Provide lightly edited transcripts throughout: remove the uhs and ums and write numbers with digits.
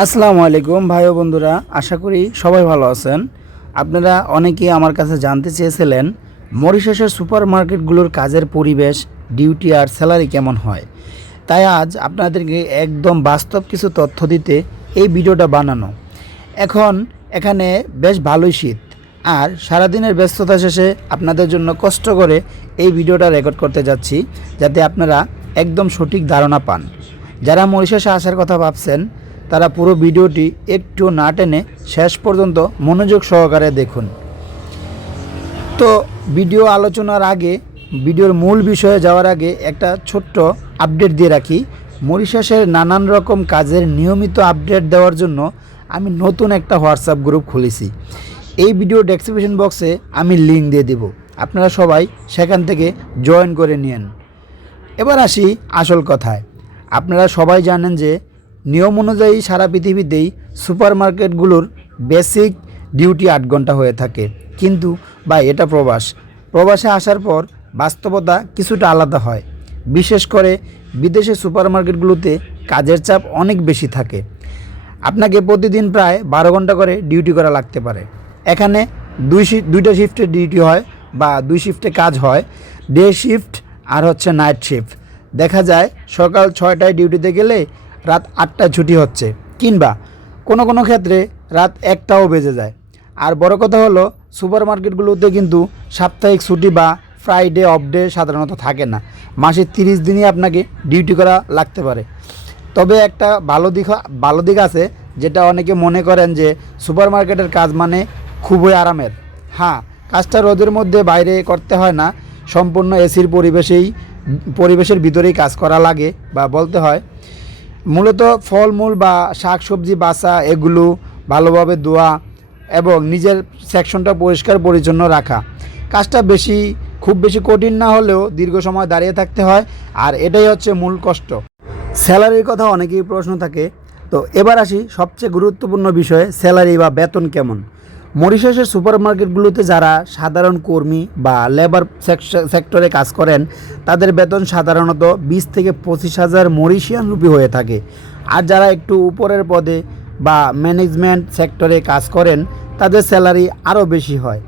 আসসালামু আলাইকুম ভাই ও বন্ধুরা, আশা করি সবাই ভালো আছেন। আপনারা অনেকেই আমার কাছে জানতে চেয়েছিলেন মরিশাসের সুপারমার্কেটগুলোর কাজের পরিবেশ, ডিউটি আর স্যালারি কেমন হয়। তাই আজ আপনাদেরকে একদম বাস্তব কিছু তথ্য দিতে এই ভিডিওটা বানানো। এখন এখানে বেশ ভালোই শীত, আর সারাদিনের ব্যস্ততা শেষে আপনাদের জন্য কষ্ট করে এই ভিডিওটা রেকর্ড করতে যাচ্ছি, যাতে আপনারা একদম সঠিক ধারণা পান। যারা মরিশাসে আসার কথা ভাবছেন তারা পুরো ভিডিওটি একটু না টেনে শেষ পর্যন্ত মনোযোগ সহকারে দেখুন। তো ভিডিও আলোচনার আগে, ভিডিওর মূল বিষয়ে যাওয়ার আগে একটা ছোট্ট আপডেট দিয়ে রাখি। মরিশাসের নানান রকম কাজের নিয়মিত আপডেট দেওয়ার জন্য আমি নতুন একটা হোয়াটসঅ্যাপ গ্রুপ খুলেছি। এই ভিডিও ডেসক্রিপশন বক্সে আমি লিঙ্ক দিয়ে দেব, আপনারা সবাই সেখান থেকে জয়েন করে নিন। এবার আসি আসল কথায়। আপনারা সবাই জানেন যে নিয়ম অনুযায়ী সারা পৃথিবীতেই সুপারমার্কেটগুলোর বেসিক ডিউটি 8 ঘন্টা হয়ে থাকে, কিন্তু এটা প্রবাসে আসার পর বাস্তবতা কিছুটা আলাদা হয়। বিশেষ করে বিদেশে সুপারমার্কেটগুলোতে কাজের চাপ অনেক বেশি থাকে। আপনাকে প্রতিদিন প্রায় 12 ঘন্টা করে ডিউটি করা লাগতে পারে। এখানে দুইটা শিফটে ডিউটি হয় বা 2 শিফটে কাজ হয়, ডে শিফট আর নাইট শিফট। দেখা যায় সকাল 6টায় ডিউটিতে গেলে রাত 8টায় ছুটি হচ্ছে, কিংবা কোনো কোনো ক্ষেত্রে রাত 1টাও বেজে যায়। আর বড় কথা হলো, সুপারমার্কেটগুলোতে কিন্তু সাপ্তাহিক ছুটি বা ফ্রাইডে অফ ডে সাধারণত থাকে না। মাসে 30 দিনই আপনাকে ডিউটি করা লাগতে পারে। তবে একটা ভালো দিক আছে, যেটা অনেকে মনে করেন যে সুপারমার্কেটের কাজ মানে খুবই আরামের। হ্যাঁ, কাজটা রোদের মধ্যে বাইরে করতে হয় না, সম্পূর্ণ এসির পরিবেশের ভিতরেই কাজ করা লাগে বা বলতে হয়। মূলত ফলমূল বা শাকসবজি বাছা, এগুলো ভালোভাবে ধোয়া এবং নিজের সেকশনটা পরিষ্কার পরিচ্ছন্ন রাখা। কাজটা খুব বেশি কঠিন না হলেও দীর্ঘ সময় দাঁড়িয়ে থাকতে হয়, আর এটাই হচ্ছে মূল কষ্ট। স্যালারির কথা অনেকেই প্রশ্ন থাকে। তো এবার আসি সবচেয়ে গুরুত্বপূর্ণ বিষয়ে, স্যালারি বা বেতন কেমন। মরিশাসের সুপারমার্কেটগুলোতে যারা সাধারণ কর্মী বা লেবার সেক্টরে কাজ করেন, তাদের বেতন সাধারণত 20 থেকে 25,000 মরিশিয়ান রুপি হয়ে থাকে। আর যারা একটু উপরের পদে বা ম্যানেজমেন্ট সেক্টরে কাজ করেন, তাদের স্যালারি আরও বেশি হয়।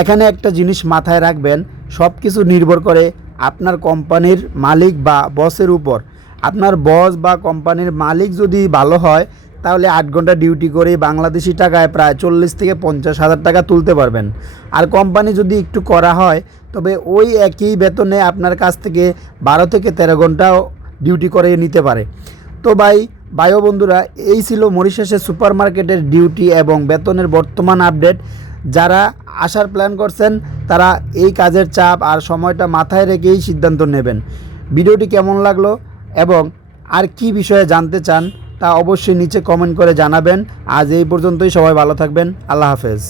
এখানে একটা জিনিস মাথায় রাখবেন, সব কিছু নির্ভর করে আপনার কোম্পানির মালিক বা বসের উপর। আপনার বস বা কোম্পানির মালিক যদি ভালো হয়, তাহলে 8 ঘন্টা ডিউটি করে বাংলাদেশি টাকায় প্রায় 40 থেকে 50,000 টাকা তুলতে পারবেন। আর কোম্পানি যদি একটু করা হয়, তবে ওই একই বেতনে আপনার কাছ থেকে 12 থেকে 13 ঘন্টাও ডিউটি করে নিতে পারে। তো ভাই ও বন্ধুরা, এই ছিল মরিশাসের সুপারমার্কেটের ডিউটি এবং বেতনের বর্তমান আপডেট। যারা আসার প্ল্যান করছেন, তারা এই কাজের চাপ আর সময়টা মাথায় রেখেই সিদ্ধান্ত নেবেন। ভিডিওটি কেমন লাগলো এবং আর কি বিষয়ে জানতে চান, তা অবশ্যই নিচে কমেন্ট করে জানাবেন। আজ এই পর্যন্তই, সবাই ভালো থাকবেন। আল্লাহ হাফেজ।